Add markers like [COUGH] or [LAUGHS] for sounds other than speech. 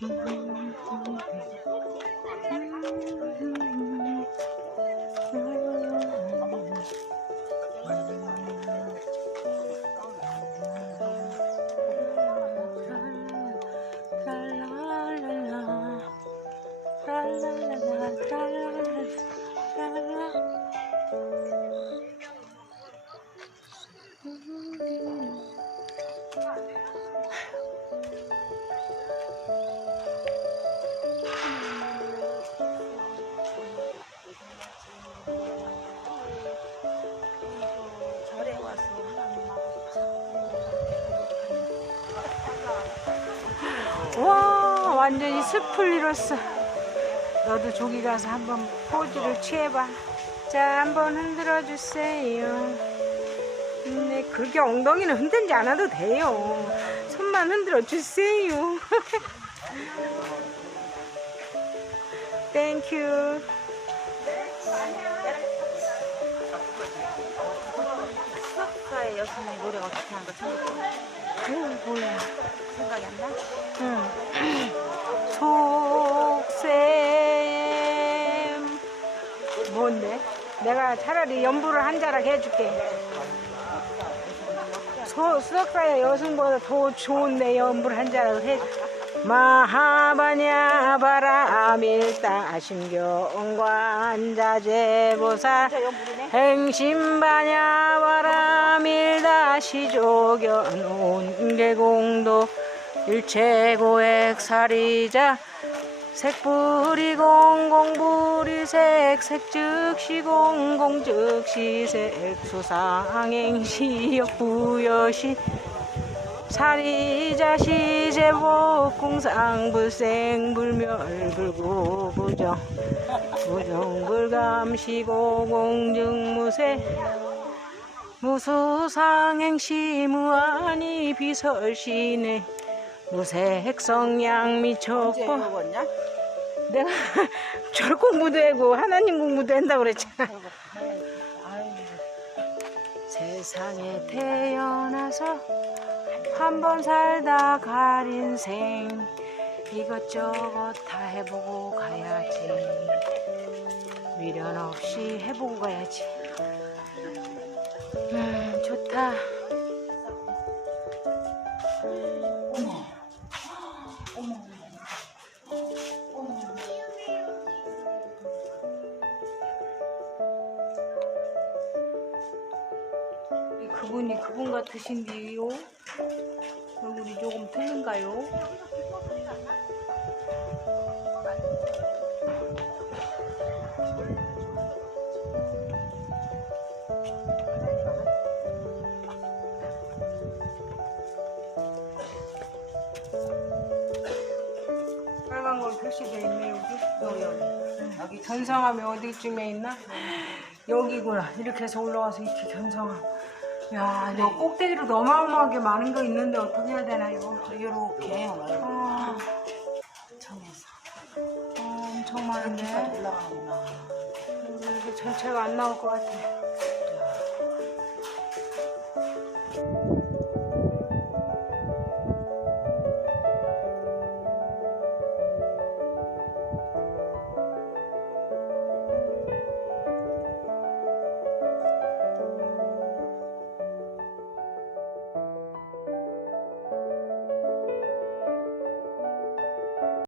嗯。 와 완전히 숲을 이뤘어. 너도 저기 가서 한번 포즈를 취해봐. 자 한번 흔들어 주세요. 네 그렇게 엉덩이는 흔들지 않아도 돼요. 손만 흔들어 주세요. [LAUGHS] 땡큐 수학과의 여성의 노래가 어떻게 하는 거 생각해? 응, 몰라 생각이 안 나? 응. 속셈 뭔데? 내가 차라리 연부를 한 자락 해줄게. 소, 수석사의 여승보다 더 좋은데 연부를 한 자락을 해. 마하바냐 바라밀다 심경관자재보살 연부르네? 행심바냐 바라밀다 시조견 온계공도 일체고액 사리자. 색불이 공공불이 색 색 즉시 공공 즉시 색. 수상행시 역 부여시 사리자 시제복 공상불생 불멸 불구 부정. 부정불감시고 공증무세 무수상행시 무한히 비설시네. 무색성양 언제 미촉고 먹었냐? 내가 [LAUGHS] 절 공부도 하고 하나님 공부도 한다고 그랬잖아 세상에 태어나서 한 번 살다 갈 인생. 이것저것 다 해보고 가야지. 미련 없이 해보고 가야지 음 좋다. 그분이 그분 같으신데요? 얼굴이 조금 틀린가요? 서울 표시돼 있네 여기. 여기 여기. 여기 견성함이 어디쯤에 있나? 여기구나. 이렇게 해서 올라와서 이렇게 견성함. 야, 이거 꼭대기로 너무 어마어마하게 많은 거 있는데 어떻게 해야 되나 이거? 이렇게. 아, 청에서 아, 엄청 많은데 이게 전체가 안 나올 것 같아.